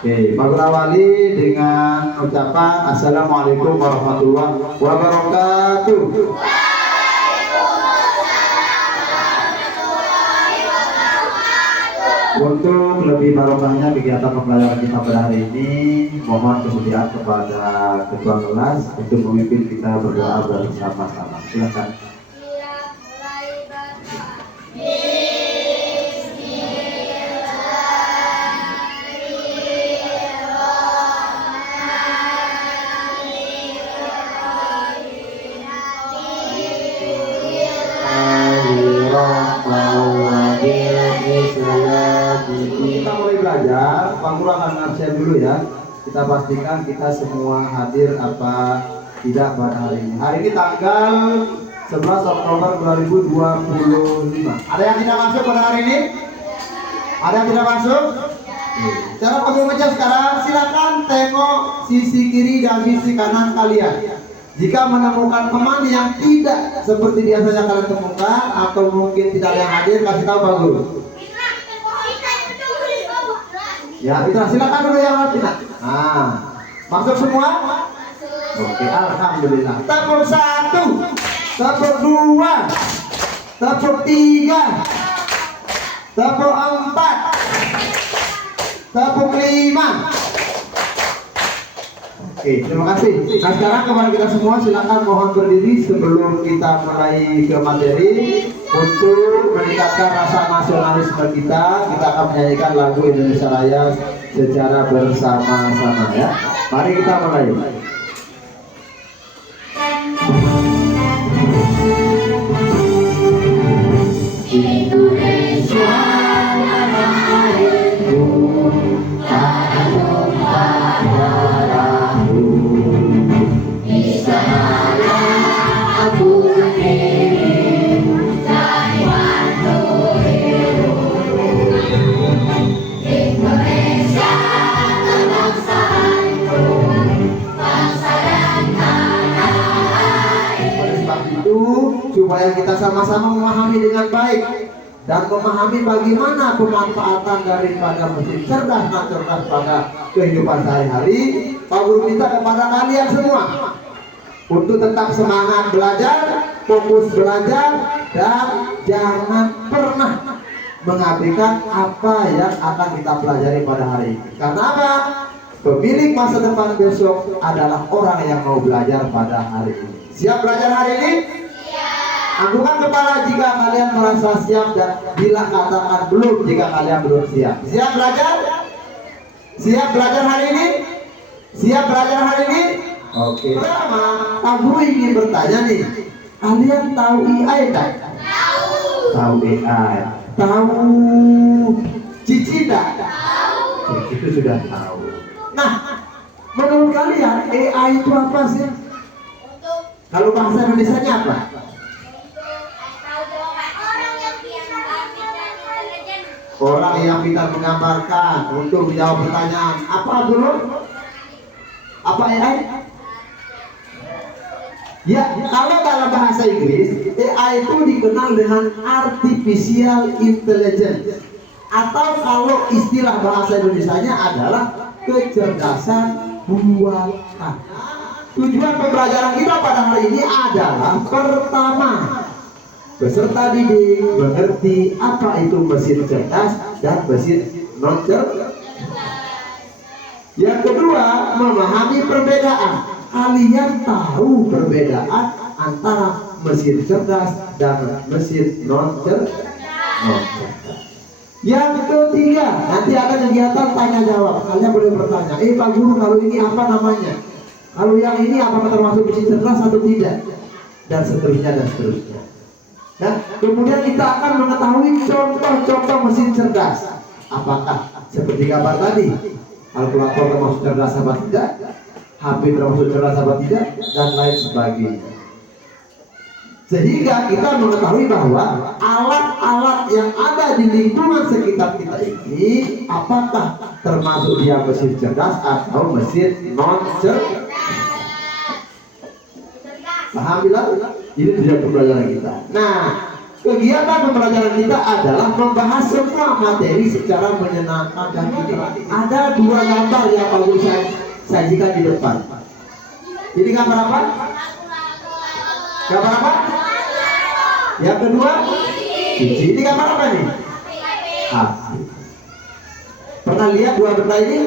Oke, Pak Gurawali dengan ucapan Assalamualaikum warahmatullahi wabarakatuh. Untuk lebih barokahnya kegiatan pembelajaran kita pada hari ini, mohon kesediaan kepada ketua kelas untuk memimpin kita berdoa bersama-sama. Silakan. Kita mulai belajar, Pak Guru akan absen dulu ya. Kita pastikan kita semua hadir apa tidak pada hari ini. Hari ini tanggal 11 Oktober 2025. Ada yang tidak masuk pada hari ini? Ada yang tidak masuk? Cara Pak Guru baca sekarang, silakan tengok sisi kiri dan sisi kanan kalian. Jika menemukan teman yang tidak seperti biasanya kalian temukan atau mungkin tidak ada yang hadir, kasih tahu Pak Guru. Ya, Fitra, silakan dulu yang Fitra. Nah, masuk semua? Oke, alhamdulillah. Tepuk 1, tepuk 2, tepuk 3, tepuk 4, tepuk 5. Oke, terima kasih. Nah, sekarang kepada kita semua silakan mohon berdiri sebelum kita mulai ke materi. Untuk meningkatkan rasa nasionalisme kita akan menyanyikan lagu Indonesia Raya secara bersama-sama ya. Mari kita mulai. Indonesia tanah airku, tanah tumpah darahku, di sanalah aku berdiri. Indonesia kebangsaanku, bangsa dan tanah air. Oleh sebab itu, supaya kita sama-sama memahami dengan baik dan memahami bagaimana pemanfaatan daripada mesin cerdas dan cerdas pada kehidupan sehari-hari, Pak Guru minta kepada kalian semua untuk tetap semangat belajar, fokus belajar, dan jangan pernah mengabaikan apa yang akan kita pelajari pada hari ini. Karena apa? Pemilik masa depan besok adalah orang yang mau belajar pada hari ini. Siap belajar hari ini? Siap. Anggukan kepala jika kalian merasa siap, dan bila katakan belum jika kalian belum siap. Siap belajar? Siap belajar hari ini? Siap belajar hari ini? Oke. Pertama, Aku ingin bertanya nih, kalian tahu AI tak? Tahu AI. Tahu Cici enggak? Tahu. Itu sudah tahu. Nah, menurut kalian AI itu apa sih? Kalau bahasa Indonesianya apa? Orang yang pintar menggambarkan untuk menjawab pertanyaan. Apa dulu? Apa AI? Ya, kalau dalam bahasa Inggris, AI itu dikenal dengan artificial intelligence, atau kalau istilah bahasa Indonesianya adalah kecerdasan buatan. Tujuan pembelajaran kita pada hari ini adalah pertama, peserta didik mengerti apa itu mesin cerdas dan mesin non cerdas. Yang kedua, memahami perbedaan. Kalian tahu perbedaan antara mesin cerdas dan mesin non cerdas? Yang ketiga, nanti ada kegiatan tanya jawab. Kalian boleh bertanya, Pak Guru, kalau ini apa namanya? Kalau yang ini apakah termasuk mesin cerdas atau tidak? Dan seterusnya dan seterusnya. Dan kemudian kita akan mengetahui contoh-contoh mesin cerdas. Apakah seperti gambar tadi, kalkulator termasuk cerdas apa tidak? HP termasuk cerdas apa tidak, dan lain sebagainya. Sehingga kita mengetahui bahwa alat-alat yang ada di lingkungan sekitar kita ini apakah termasuk dia mesin cerdas atau mesin non cerdas. Paham bilang? Ini tujuan pembelajaran kita. Nah, Kegiatan pembelajaran kita adalah membahas semua materi secara menyenangkan dan ini. Ada dua gambar yang Pak Guru saya sajikan di depan. Jadi gambar apa? Gambar apa? Yang kedua, cici. Ini gambar apa nih? Api. Pernah lihat dua benda ini?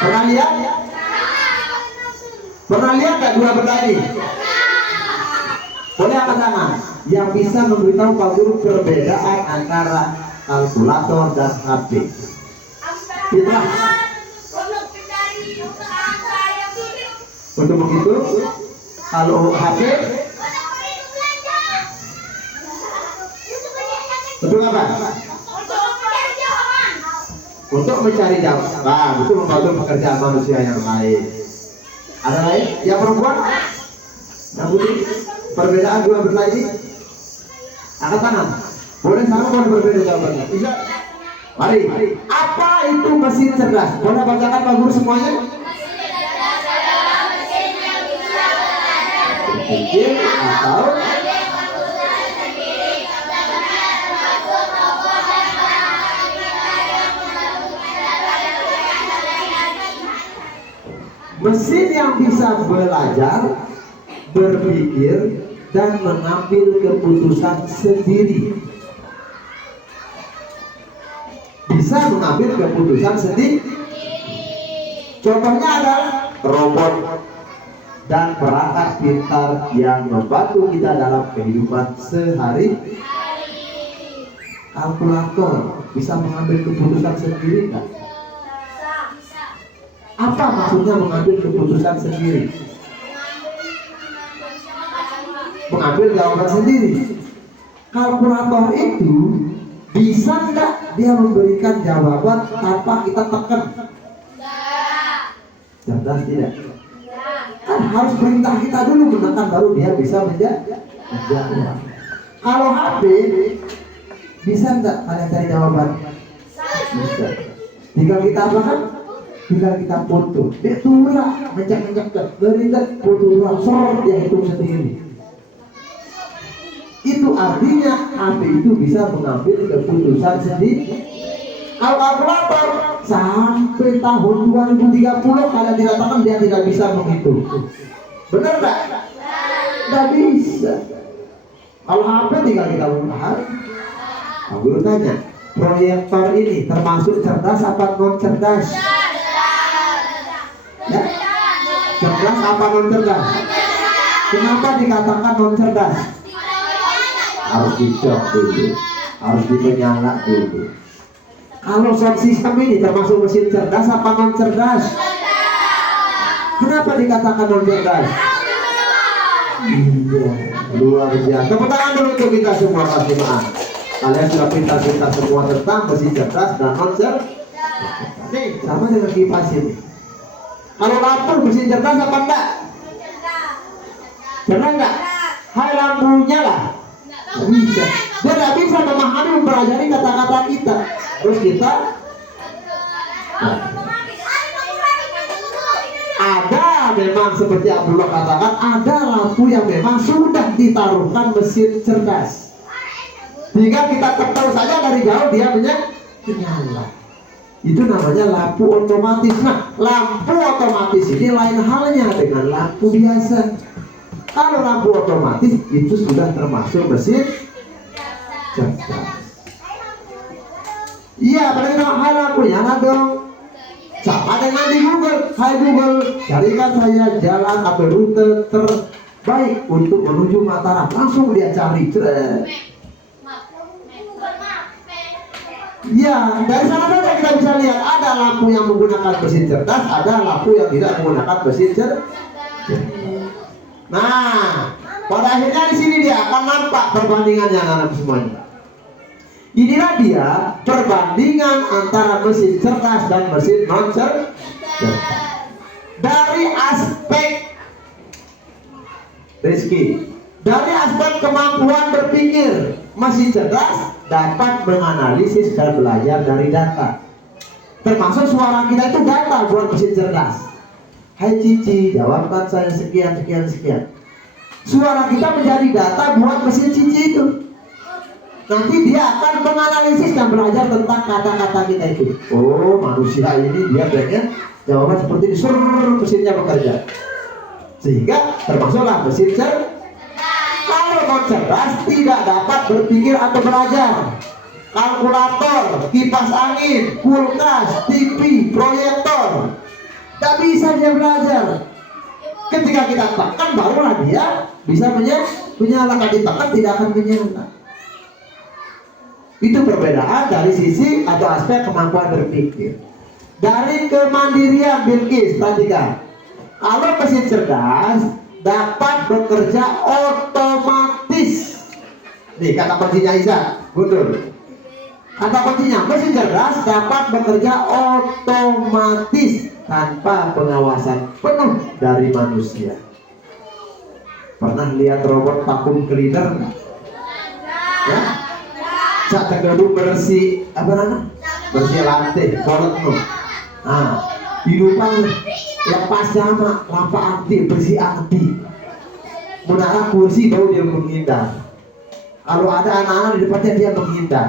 Pernah lihat? Pernah lihat nggak dua benda ini? Boleh angkat tangan yang bisa memberitahu Pak Guru perbedaan antara kalkulator dan HP. Itulah. Untuk begitu, kalau HP untuk apa? Untuk mencari jawaban. Itu membantu pekerjaan manusia yang lain. Ada lain? Yang perempuan? Yang putih? Perbedaan dua benda ini? Angkat tangan. Boleh sama, boleh berbeda jawabannya. Bisa? Mari. Apa itu mesin cerdas? Boleh bacakan Pak Guru semuanya? Mesin atau mesin yang bisa belajar, berpikir, dan mengambil keputusan sendiri. Bisa mengambil keputusan sendiri. Contohnya adalah robot dan perangkat pintar yang membantu kita dalam kehidupan sehari-hari. Kalkulator bisa mengambil keputusan sendiri kan? Apa maksudnya mengambil keputusan sendiri? Mengambil jawaban sendiri. Kalkulator itu bisa nggak dia memberikan jawaban tanpa kita tekan? Cerdas tidak? Kan harus perintah kita dulu menekan baru dia bisa menjawab. Kalau HP bisa nggak kalian cari jawaban? Bisa. Tinggal kita apa kan? Tinggal kita foto. Dia tuh mencak-mencak dari foto langsung dia hitung sendiri. Itu artinya HP itu bisa mengambil keputusan sendiri. Kalau kalkulator sampai tahun 2030 kalian dikatakan dia tidak bisa menghitung. Benar nggak? Nggak bisa. Kalau HP tinggal kita usaha. Nah, Guru tanya, proyektor ini termasuk cerdas apa non cerdas? Ya? Cerdas apa non cerdas? Kenapa dikatakan non cerdas? Harus dicek dulu, harus dipenyala dulu. Kalau sound system ini termasuk mesin cerdas apa non cerdas? Kenapa dikatakan non cerdas? Iya, luar biasa. Tepuk tangan dulu untuk kita semua pasti maaf. Kalian sudah pintar-pintar semua tentang mesin cerdas dan non cerdas. Nih, sama dengan kipas ini. Kalau lampu mesin cerdas apa enggak? Cerdas enggak? Hai lampunya lah. Bisa. Dia tidak bisa memahami, mempelajari kata-kata kita. Terus kita ada memang seperti Abdullah katakan, ada lampu yang memang sudah ditaruhkan mesin cerdas. Jika kita tekan saja dari jauh dia menyala. Itu namanya lampu otomatis. Nah, lampu otomatis ini lain halnya dengan lampu biasa. Kalau lampu otomatis itu sudah termasuk mesin cerdas. Iya, pada hal lampu nyala dong. Sama dengan di Google. Hai Google, carikan saya jalan atau rute terbaik untuk menuju Mataram. Langsung dia cari. Iya, dari sana saja kita bisa lihat ada lampu yang menggunakan mesin cerdas, ada lampu yang tidak menggunakan mesin cerdas. Nah, pada akhirnya di sini dia akan nampak perbandingannya anak semuanya. Inilah dia perbandingan antara mesin cerdas dan mesin non cerdas. Dari aspek Rizky, dari aspek kemampuan berpikir, mesin cerdas dapat menganalisis dan belajar dari data. Termasuk suara kita itu data buat mesin cerdas. Hai Cici, jawabkan saya sekian. Suara kita menjadi data buat mesin Cici itu. nanti dia akan menganalisis dan belajar tentang kata-kata kita itu. Oh, manusia ini dia pengen jawaban seperti ini, mesinnya bekerja. Sehingga termasuklah mesin cerdas. Kalau non cerdas tidak dapat berpikir atau belajar. Kalkulator, kipas angin, kulkas, TV, proyektor, tak bisa dia belajar. Ketika kita tekan, barulah dia bisa menyalakan. Ditekan tidak akan menyala. Itu perbedaan dari sisi atau aspek kemampuan berpikir. Dari kemandirian Bilqis, perhatikan. Kalau mesin cerdas dapat bekerja otomatis. Nih kata kuncinya Isa, Guntur. Kata kuncinya, mesin cerdas dapat bekerja otomatis tanpa pengawasan penuh dari manusia. Pernah lihat robot vacuum cleaner nggak? Ya? Saat tergabung bersih apa namanya? Bersih lantai, kolet no. Nah, hidupan lepas sama lampa aktif, bersih aktif. Menara kursi baru dia menghindar. Kalau ada anak-anak di depannya dia menghindar.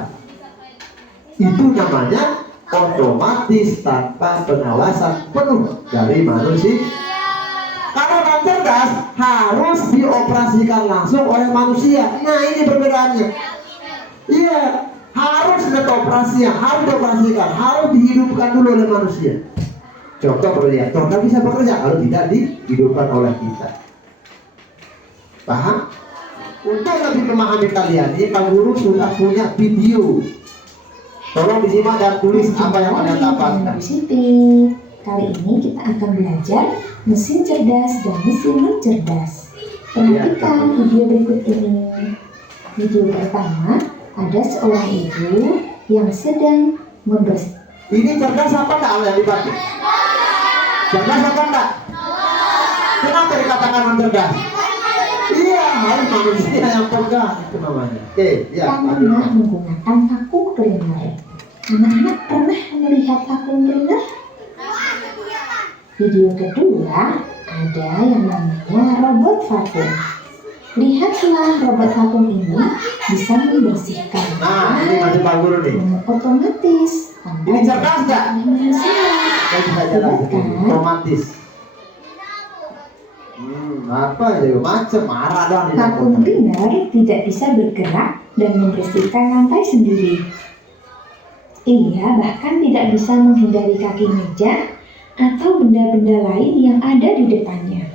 Itu namanya otomatis tanpa pengawasan penuh dari manusia. Kalau non cerdas harus dioperasikan langsung oleh manusia. Nah ini perbedaannya. Iya, harus ada operasinya, harus dioperasikan, harus dihidupkan dulu oleh manusia. Contoh proyektor nggak bisa bekerja kalau tidak dihidupkan oleh kita. Paham? Untuk lebih memahami kalian ini, Pak Guru sudah punya video. Tolong disimak dan tulis apa yang Anda dapatkan. Kali ini kita akan belajar mesin cerdas dan mesin non cerdas. Perhatikan video berikut ini. Video pertama, ada seorang ibu yang sedang membersihkan. Ini cerdas apa enggak yang dipakai? Cerdas apa enggak? Kenapa dikatakan non cerdas? Iya, harus manusia yang pegang itu namanya. Oke, ya. Karena menggunakan vacuum cleaner. Anak-anak pernah melihat vacuum cleaner? Video kedua, ada yang namanya robot vacuum. Lihatlah robot vacuum ini bisa membersihkan. Nah, ini masih Pak Guru nih. Otomatis. Ini cerdas nggak? Saya bisa jalan otomatis. Apa ya? Macam marah dong. Vacuum cleaner tidak bisa bergerak dan membersihkan lantai sendiri. Ia bahkan tidak bisa menghindari kaki meja atau benda-benda lain yang ada di depannya.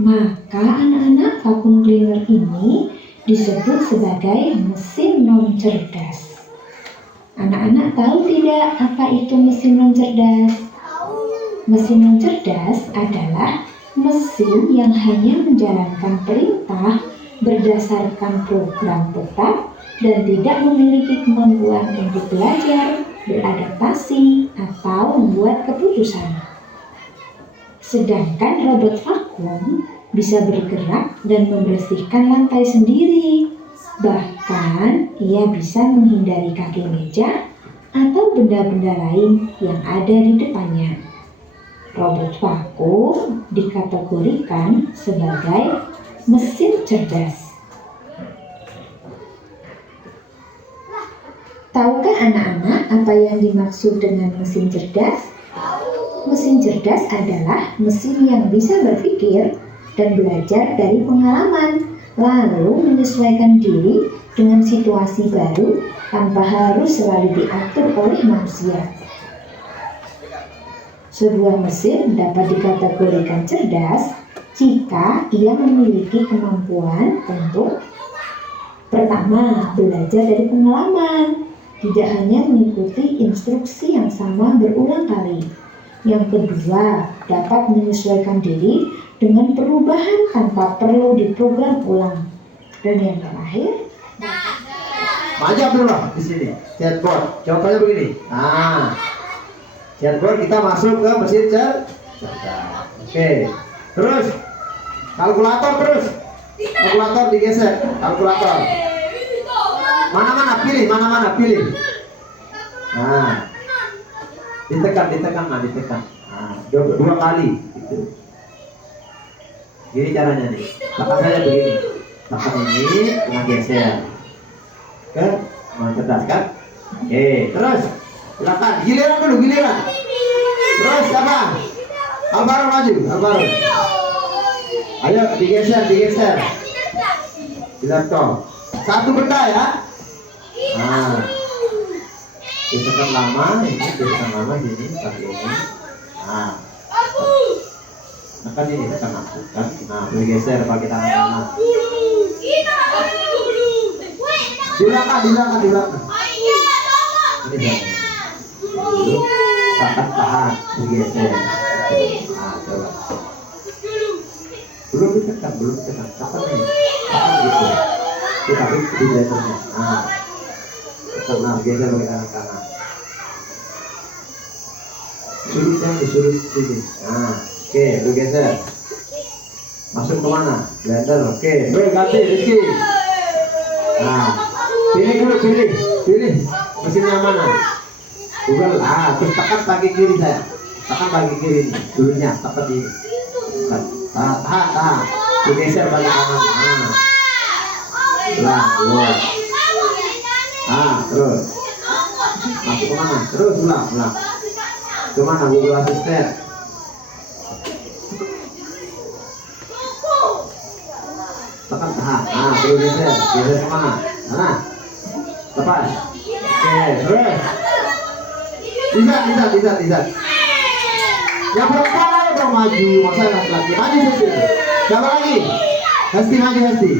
Maka anak-anak vacuum cleaner ini disebut sebagai mesin non cerdas. Anak-anak tahu tidak apa itu mesin non cerdas? Mesin non cerdas adalah mesin yang hanya menjalankan perintah berdasarkan program tetap dan tidak memiliki kemampuan untuk belajar, beradaptasi, atau membuat keputusan. Sedangkan robot vakum bisa bergerak dan membersihkan lantai sendiri. Bahkan ia bisa menghindari kaki meja atau benda-benda lain yang ada di depannya. Robot vakum dikategorikan sebagai mesin cerdas. Tahukah anak-anak apa yang dimaksud dengan mesin cerdas? Mesin cerdas adalah mesin yang bisa berpikir dan belajar dari pengalaman, lalu menyesuaikan diri dengan situasi baru tanpa harus selalu diatur oleh manusia. Sebuah mesin dapat dikategorikan cerdas jika ia memiliki kemampuan untuk pertama, belajar dari pengalaman, tidak hanya mengikuti instruksi yang sama berulang kali. Yang kedua, dapat menyesuaikan diri dengan perubahan tanpa perlu diprogram ulang. Dan yang terakhir, maju dulu lah di sini. Chatbot, contohnya begini. Nah, chatbot kita masuk ke mesin cerdas. Oke, terus kalkulator terus. Kalkulator digeser. Kalkulator. Mana-mana pilih, mana-mana pilih. Nah, ditekan, Nah, dua kali. Gitu. Gini caranya nih. Tekan saja begini. Tekan ini, dengan geser. Oke. non cerdas kan? Oke, terus silakan giliran dulu, giliran. Terus siapa? Alvaro maju, Alvaro. Ayo digeser, digeser. Di laptop. Satu benda ya. Nah, ditekan lama, ini ditekan lama gini, seperti ini. Nah, tekan ini, tekan masukkan. Nah, bergeser pakai tangan kanan. Di belakang, di belakang, di belakang. Ini belakang. Tekan tahan, bergeser. Nah, coba. Belum ditekan, belum ditekan. Tekan ini, tekan gitu. Kita tarik di blendernya. Nah, tekan, nah, geser pakai tangan kanan. Sulitnya disuruh sini. Nah, oke, lu geser. Masuk ke mana? Blender. Oke, lu ganti Rizky. Nah, pilih dulu, pilih mesinnya mana? Google. Ah, terus tekan kaki kiri saya. Tekan kaki kiri ini. Dulunya tekan di. Tahan. Lu geser balik kanan. Nah, ulang. Ah, terus. Masuk ke mana? Terus ulang. Kemana Google Assistant? Tekan tahan. Ah, terus geser kemana? Nah, lepas. Oke, terus. Bisa. Yang perempuan ayo dong maju. Masa laki-laki maju Hesti. Siapa lagi? Hesti maju Hesti.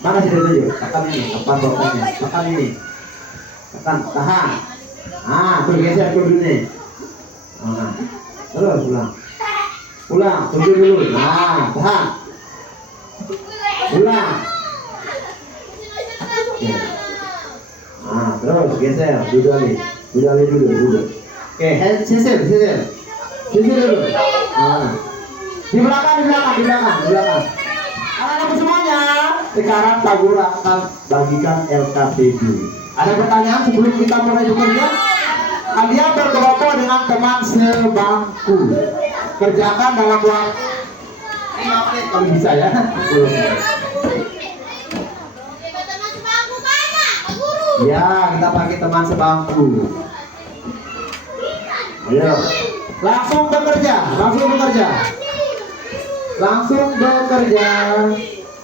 Mana sih tunjuk? Tekan ini, depan bawahnya. Tekan ini. Tekan tahan. Ah, bergeser ke sini. Nah, terus ulang, tunggu dulu. Nah, tahan. Ulang. Oke. Nah, terus geser, duduk. Oke, sisir dulu. Nah, di belakang. Anak-anak semuanya, sekarang Pak Guru akan bagikan LKPD. Ada pertanyaan sebelum kita mulai bekerja? Kalian berkelompok dengan teman sebangku. Kerjakan dalam waktu 5 menit kalau bisa ya. Ya, kita pakai teman sebangku. Ayo, langsung bekerja.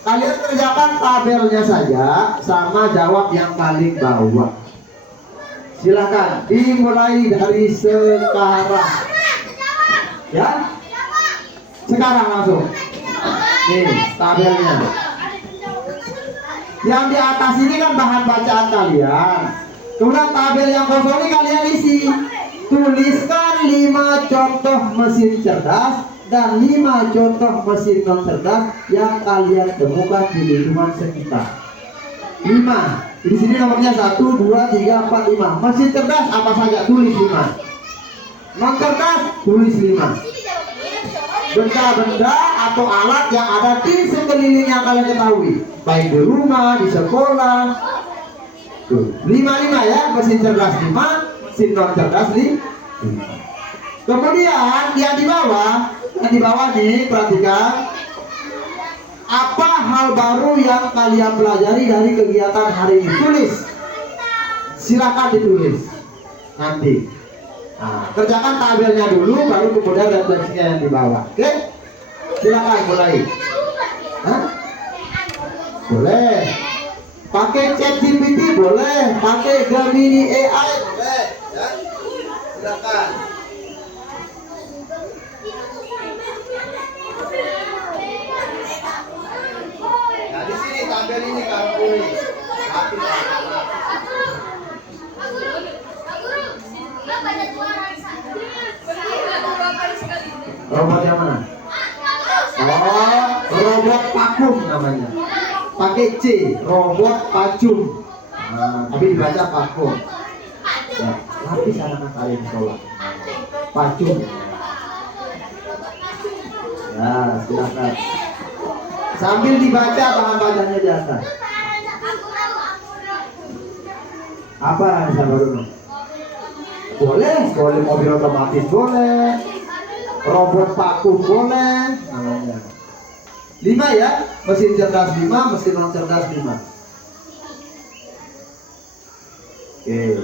Kalian kerjakan tabelnya saja sama jawab yang paling bawah. Silakan dimulai dari sekarang. Ya, sekarang langsung. Nih tabelnya. Yang di atas ini kan bahan bacaan kalian. Kemudian tabel yang kosong ini kalian isi. Tuliskan 5 contoh mesin cerdas dan 5 contoh mesin non cerdas yang kalian temukan di lingkungan sekitar. 5. Di sini nomornya 1, 2, 3, 4, 5. Mesin cerdas apa saja tulis 5. Non cerdas tulis 5. Benda-benda atau alat yang ada di sekeliling yang kalian ketahui, baik di rumah, di sekolah. Tuh, 5 ya, mesin cerdas 5, mesin non cerdas 5. Kemudian yang di bawah nih, perhatikan. Apa hal baru yang kalian pelajari dari kegiatan hari ini? Tulis. Silakan ditulis. Nanti. Nah, kerjakan tabelnya dulu, baru kemudian refleksinya yang di bawah. Oke? Silakan mulai. Hah? Boleh. Pakai ChatGPT boleh, pakai Gemini AI boleh. Ya? Silakan. Tabel ini kamu robot yang mana? Oh, robot vakum namanya. Pakai C, robot vakum. Nah, tapi dibaca vakum. Ya, lapis anak-anak kalian sekolah. Vakum. Ya, silakan. Sambil dibaca bahan bacanya di atas. Apa Ransa baru? Boleh mobil otomatis boleh, robot vakum boleh, namanya. 5 ya, mesin cerdas 5, mesin non cerdas 5. Oke.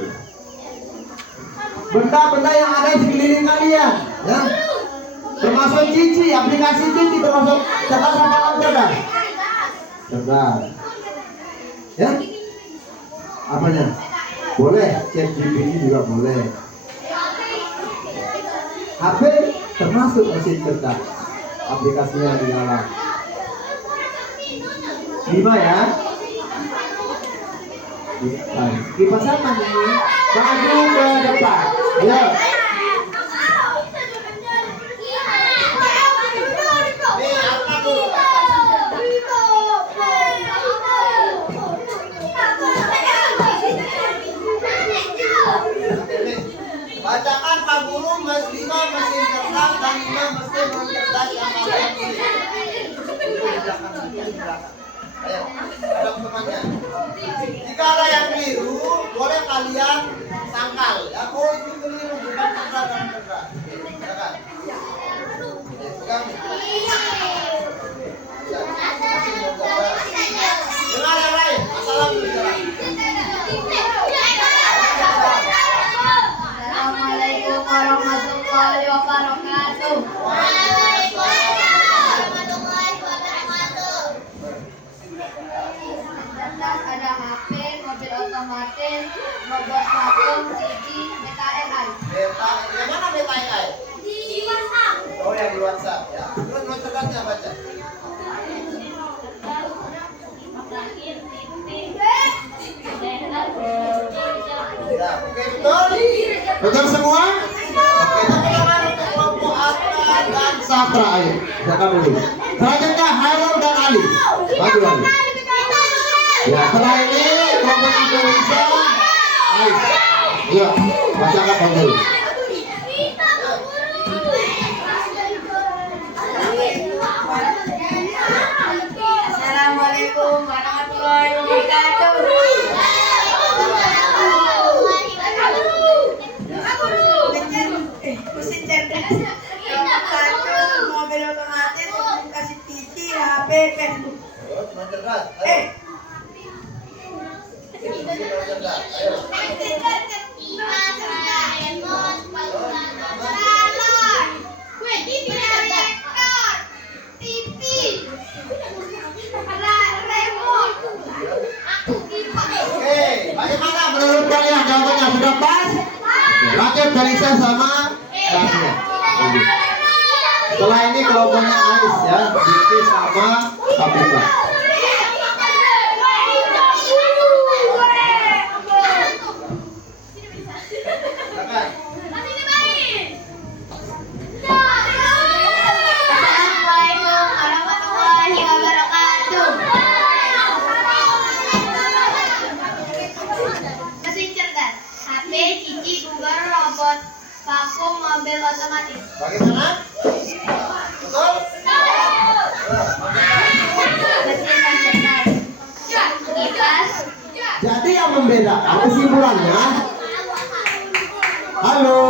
Benda-benda yang ada di sekeliling kalian, ya. Termasuk cici, aplikasi cici termasuk cerdas apa non cerdas? Cerdas. Ya? Apanya? Boleh, chat GPT juga boleh. HP termasuk mesin cerdas, aplikasinya di dalam. 5 ya. Kipas apa nih? Maju ke depan. Ya. Bacakan Pak Guru 5 mesin cerdas dan 5 mesin non cerdas yang Ayo, ada temannya. Jika ada yang keliru, boleh kalian sangkal. Ya, oh itu keliru, bukan cerdas dan cerdas. Silakan. Pegang. Dengar yang lain. Assalamualaikum warahmatullahi wabarakatuh. Ada HP, mobil otomatis, robot vakum, TV, beta AI. Beta, yang mana beta AI? Di WhatsApp. Oh yang di WhatsApp ya. Terus non cerdasnya baca. Ya, oke betul. Betul semua? Oke, pertama untuk kelompok Atta dan Safra, ayo. Silakan dulu. Selanjutnya Hairul dan Ali. Maju Ali. Ya, setelah ini kelompok Indonesia. Ayo. Ya, bacakan panggil. Assalamualaikum warahmatullahi wabarakatuh. Mesin cerdas, robot vakum, mobil otomatis, aplikasi TV, HP, Facebook. Terus non cerdas. Ayo. Non cerdas. Ayo. Oke, bagaimana Menurut kalian jawabannya sudah pas? Lanjut dari saya sama kelasnya. Setelah ini kelompoknya Ais ya, Diki sama Kapita. silakan. Assalamualaikum warahmatullahi wabarakatuh. Mesin cerdas, HP, cici, Google, robot vakum, mobil otomatis. Bagaimana? Betul? Mesin non cerdas, kipas, Jadi yang membedakan kesimpulannya. Halo.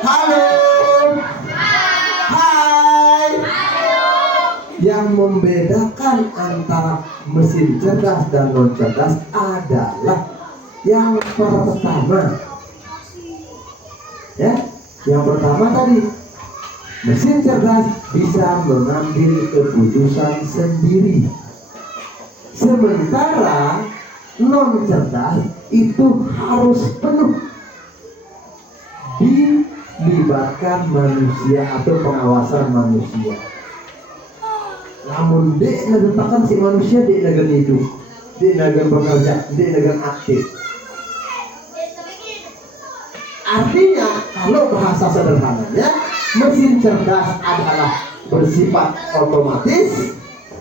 Halo. Hai. Yang membedakan antara mesin cerdas dan non cerdas adalah yang pertama. Ya, yang pertama tadi, mesin cerdas bisa mengambil keputusan sendiri. Sementara non cerdas itu harus penuh dilibatkan manusia atau pengawasan manusia. Namun dek ngedepakan si manusia dek negara hidup, dek negara bekerja, dek negara aktif. Artinya kalau bahasa sederhananya, mesin cerdas adalah bersifat otomatis,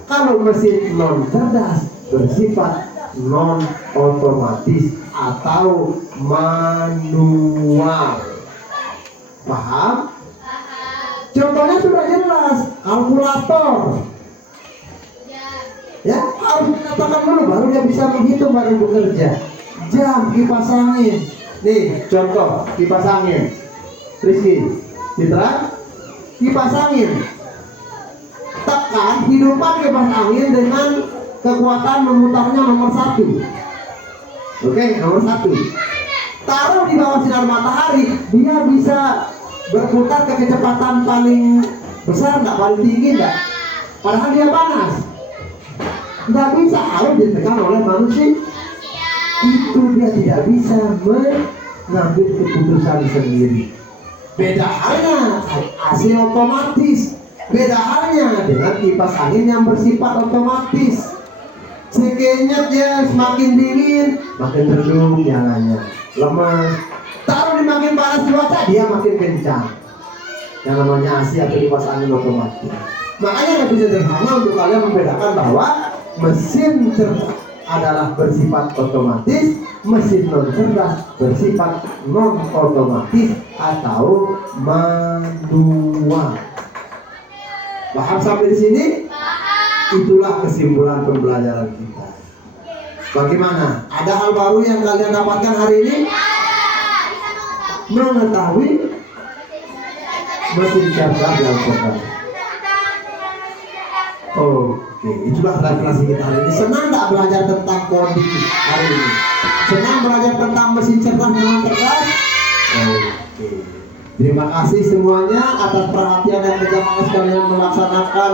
kalau mesin non cerdas bersifat non otomatis atau manual. Paham? Contohnya sudah jelas, kalkulator. Ya, harus dikatakan dulu baru dia bisa menghitung, baru bekerja. Jam, kipas angin. Nih, contoh kipas angin. Rizky, Citra, kipas angin. Tekan hidupan kipas angin dengan kekuatan memutarnya nomor 1. Oke, nomor 1. Taruh di bawah sinar matahari, dia bisa berputar ke kecepatan paling besar nggak, paling tinggi nggak? Padahal dia panas. Nggak bisa, harus ditekan oleh manusia. Itu dia tidak bisa mengambil keputusan sendiri. Beda halnya AC otomatis. Beda halnya dengan kipas angin yang bersifat otomatis. Sekejap dia semakin dingin, makin redup nyalanya, lemas. Taruh di makin panas cuaca, dia makin kencang. Yang namanya AC atau kipas angin otomatis. Makanya lebih sederhana untuk kalian membedakan bahwa mesin cerdas adalah bersifat otomatis, mesin non cerdas bersifat non otomatis atau manual. Paham sampai di sini? Itulah kesimpulan pembelajaran kita. Bagaimana? Ada hal baru yang kalian dapatkan hari ini? Mengetahui mesin cerdas yang cerdas. Oke, itulah referensi kita hari ini. Senang nggak belajar tentang coding hari ini? Senang belajar tentang mesin cerdas dengan cerdas? Oke. Terima kasih semuanya atas perhatian dan kerjasama sekalian melaksanakan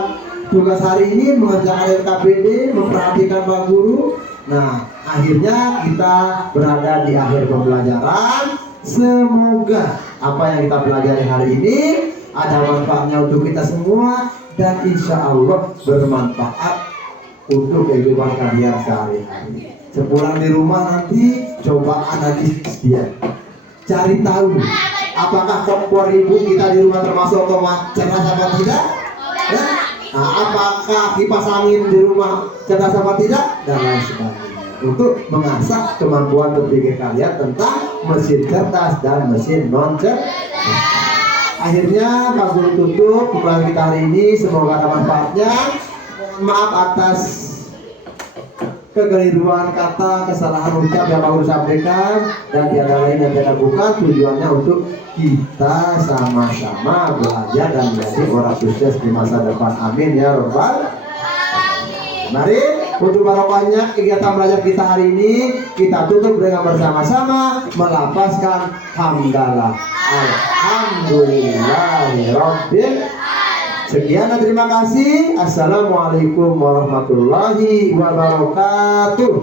tugas hari ini, mengerjakan LKPD, memperhatikan Pak Guru. Nah, akhirnya kita berada di akhir pembelajaran. Semoga apa yang kita pelajari hari ini ada manfaatnya untuk kita semua dan insya Allah bermanfaat untuk kehidupan kalian sehari-hari. Sepulang di rumah nanti coba analisis dia, cari tahu apakah kompor ibu kita di rumah termasuk otomatis cerdas apa tidak? Ya? Nah, apakah kipas angin di rumah cerdas apa tidak? Dan lain sebagainya. Untuk mengasah kemampuan berpikir kalian tentang mesin cerdas dan mesin non cerdas. Akhirnya Pak Guru tutup pembelajaran kita hari ini. Semoga ada manfaatnya. Mohon maaf atas kekeliruan kata, kesalahan ucap yang Pak Guru sampaikan, dan tiada lain dan tiada bukan, tujuannya untuk kita sama-sama belajar dan menjadi orang sukses di masa depan. Amin ya Rabbal alamin. Mari untuk barokahnya kegiatan belajar kita hari ini kita tutup dengan bersama-sama melafazkan hamdalah alhamdulillahirabbil. Sekian dan terima kasih. Assalamualaikum warahmatullahi wabarakatuh.